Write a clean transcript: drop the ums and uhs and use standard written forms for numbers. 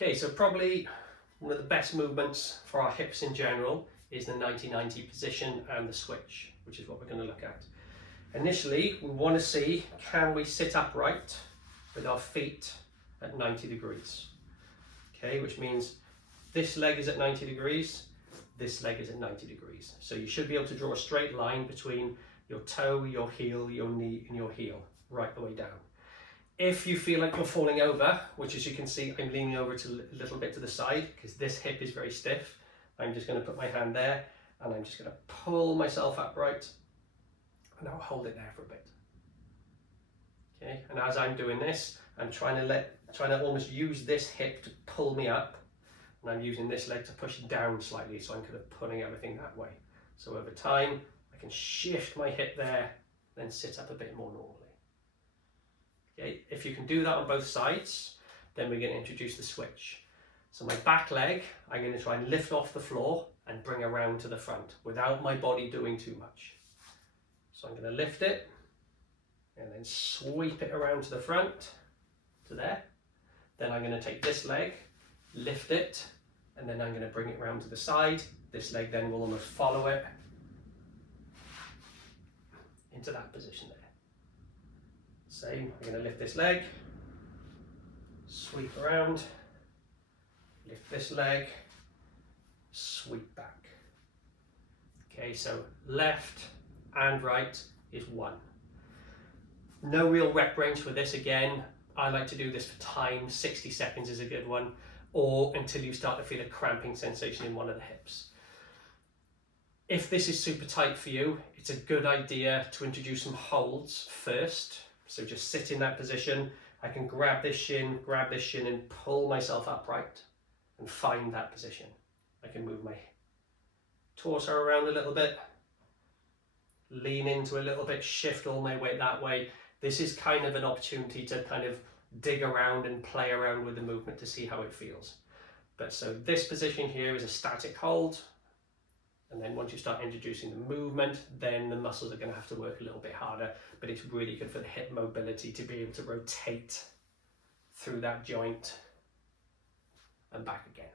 Okay, so probably one of the best movements for our hips in general is the 90-90 position and the switch, which is what we're going to look at. Initially, we want to see, can we sit upright with our feet at 90 degrees? Okay, which means this leg is at 90 degrees, this leg is at 90 degrees. So you should be able to draw a straight line between your toe, your heel, your knee, and your heel, right the way down. If you feel like you're falling over, which as you can see, I'm leaning over to a little bit to the side because this hip is very stiff. I'm just going to put my hand there and I'm just going to pull myself upright and I'll hold it there for a bit. Okay, and as I'm doing this, I'm trying to almost use this hip to pull me up, and I'm using this leg to push down slightly, so I'm kind of pulling everything that way. So over time, I can shift my hip there, then sit up a bit more normally. Okay, if you can do that on both sides, then we're going to introduce the switch. So my back leg, I'm going to try and lift off the floor and bring around to the front without my body doing too much. So I'm going to lift it and then sweep it around to the front, to there. Then I'm going to take this leg, lift it, and then I'm going to bring it around to the side. This leg then will almost follow it into that position there. Same, I'm going to lift this leg, sweep around, lift this leg, sweep back. Okay, so left and right is 1. No real rep range for this again. I like to do this for time, 60 seconds is a good one, or until you start to feel a cramping sensation in one of the hips. If this is super tight for you, it's a good idea to introduce some holds first. So just sit in that position. I can grab this shin and pull myself upright and find that position. I can move my torso around a little bit, lean into a little bit, shift all my weight that way. This is kind of an opportunity to kind of dig around and play around with the movement to see how it feels. But so this position here is a static hold. And then once you start introducing the movement, then the muscles are going to have to work a little bit harder, but it's really good for the hip mobility to be able to rotate through that joint and back again.